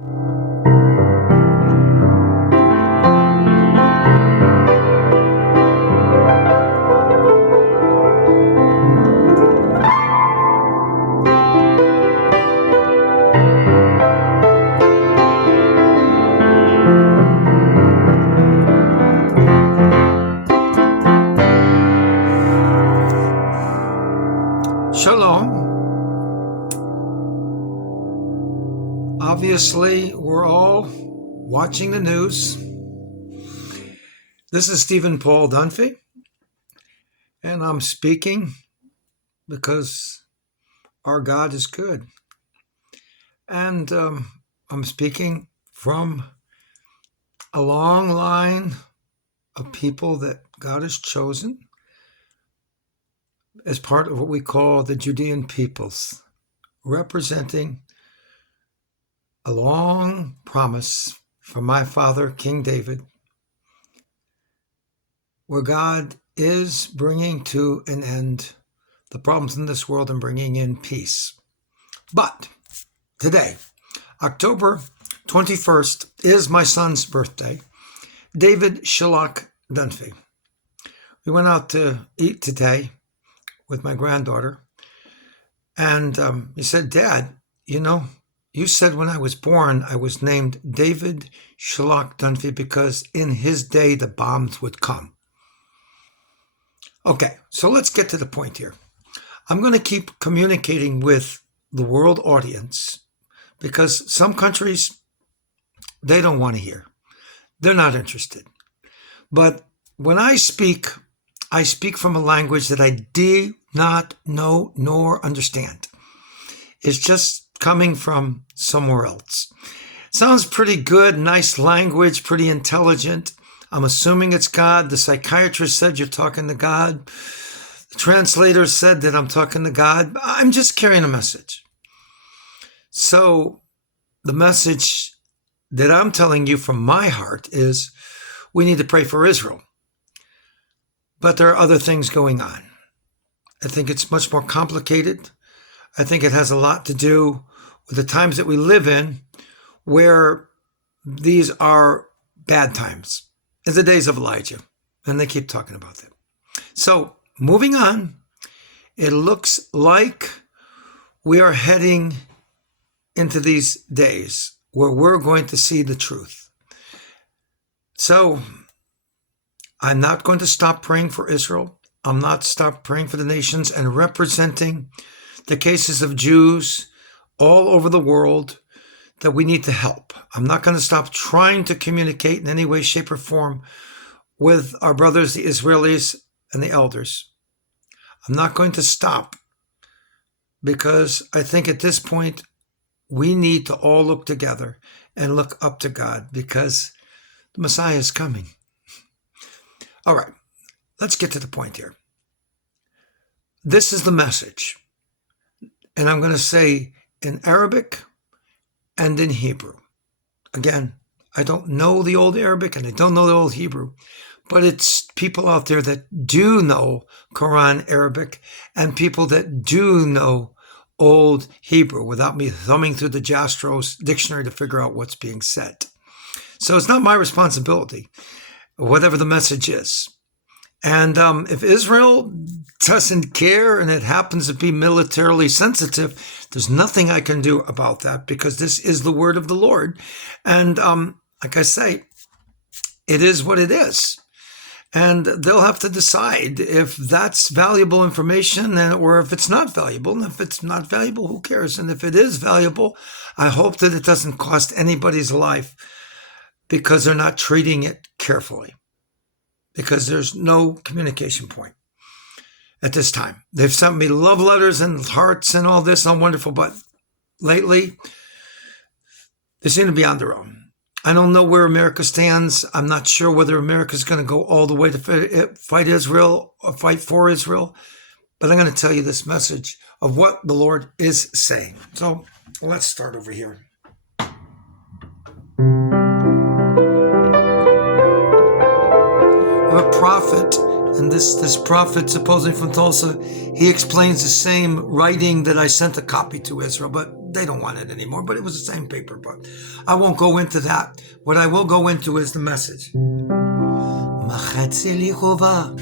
Shalom. Obviously, we're all watching the news. This is Stephen Paul Dunphy, and I'm speaking because our God is good. And I'm speaking from a long line of people that God has chosen as part of what we call the Judean peoples, representing a long promise from my father, King David, where God is bringing to an end the problems in this world and bringing in peace. But today, October 21st, is my son's birthday, David Shalak Dunphy. We went out to eat today with my granddaughter, and he said, "Dad, you said when I was born I was named David Shalak Dunphy because in his day the bombs would come." Okay, so let's get to the point here. I'm going to keep communicating with the world audience because some countries, they don't want to hear. They're not interested. But when I speak from a language that I do not know nor understand. It's just coming from somewhere else. Sounds pretty good, nice language, pretty intelligent. I'm assuming it's God. The psychiatrist said you're talking to God. The translator said that I'm talking to God. I'm just carrying a message. So the message that I'm telling you from my heart is we need to pray for Israel. But there are other things going on. I think it's much more complicated. I think it has a lot to do with the times that we live in, where these are bad times. It's the days of Elijah, and they keep talking about that. So, moving on, it looks like we are heading into these days where we're going to see the truth. So, I'm not going to stop praying for Israel. I'm not stop praying for the nations and representing the cases of Jews all over the world that we need to help. I'm not going to stop trying to communicate in any way, shape, or form with our brothers, the Israelis, and the elders. I'm not going to stop because I think at this point we need to all look together and look up to God because the Messiah is coming. All right, let's get to the point here. This is the message, and I'm going to say in Arabic and in Hebrew. Again, I don't know the old Arabic and I don't know the old Hebrew, but it's people out there that do know Quran Arabic and people that do know old Hebrew without me thumbing through the Jastro's dictionary to figure out what's being said. So it's not my responsibility, whatever the message is. And if Israel doesn't care and it happens to be militarily sensitive, there's nothing I can do about that because this is the word of the Lord. And like I say, it is what it is. And they'll have to decide if that's valuable information or if it's not valuable. And if it's not valuable, who cares? And if it is valuable, I hope that it doesn't cost anybody's life because they're not treating it carefully. Because there's no communication point at this time. They've sent me love letters and hearts and all this, and wonderful, but lately, they seem to be on their own. I don't know where America stands. I'm not sure whether America's going to go all the way to fight Israel or fight for Israel, but I'm going to tell you this message of what the Lord is saying. So let's start over here. A prophet, and this supposedly from Tulsa, he explains the same writing that I sent a copy to Israel, but they don't want it anymore, but it was the same paper. But I won't go into that. What I will go into is the message. Machetzi lichova.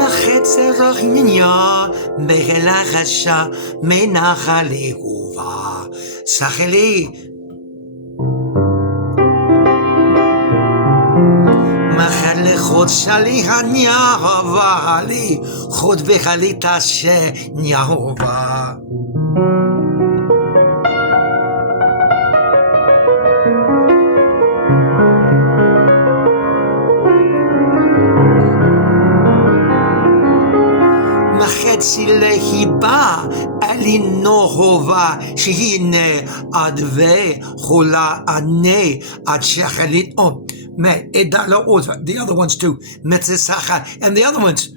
Machetzi rochninya. Mechela chasha. Menacha lichova. Sacheli. מחל חוד שלי הניאהבה לי, חוד וחליטה שניאהבה. מחצי להיבה אלי נוהבה, שהנה עדווה חולה ענה עד שחלית the other ones too, and the other ones,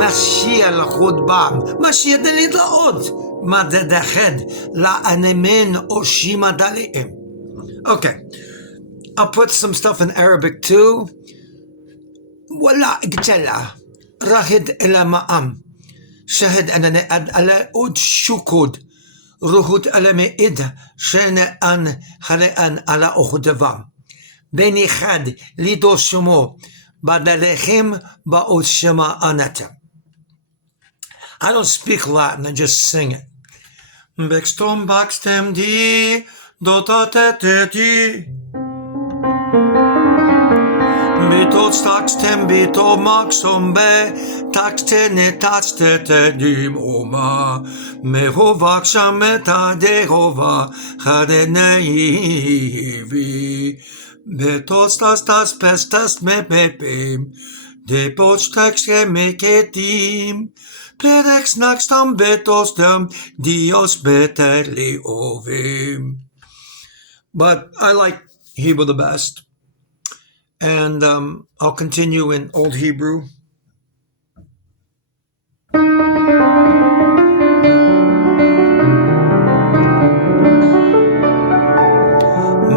Mashiach l'chodbam, Mashiach delid laod, madedached la'anemen oshima daliim. Okay. I'll put some stuff in Arabic too. Wala igtala rahid ila ma'am shahid anana ad ala ud shukud ruhut ala me'id shana an halaan ala ukhdavam beni khad lido shumo badalechim ba'od shema anata. I don't speak Latin, I just sing it. Bextom baxtem di dotateteti Bito stakstem bito maxombe taxtene taxtete dimoma mehova kshameta dehova chadeneivi Bito stas pestas mepepim Depoch taxe meketim Perex naxtam betostem dios beter liovim. But I like Hebrew the best. And I'll continue in Old Hebrew.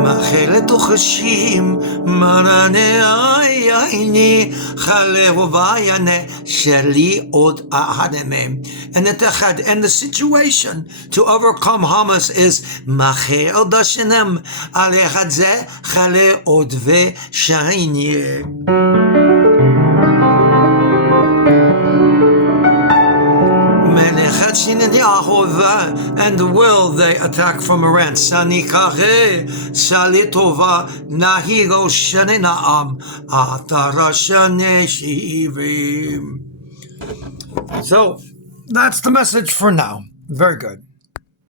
Machelet uchashim manane ayayni chalevayane sheli od ahademem. And the situation to overcome Hamas is machel dashenem alechadze chale odve shaynie. And will they attack from Iran? Sanikahe Salitova Nahiro Shaninaam Atarashaneshivim. So that's the message for now. Very good.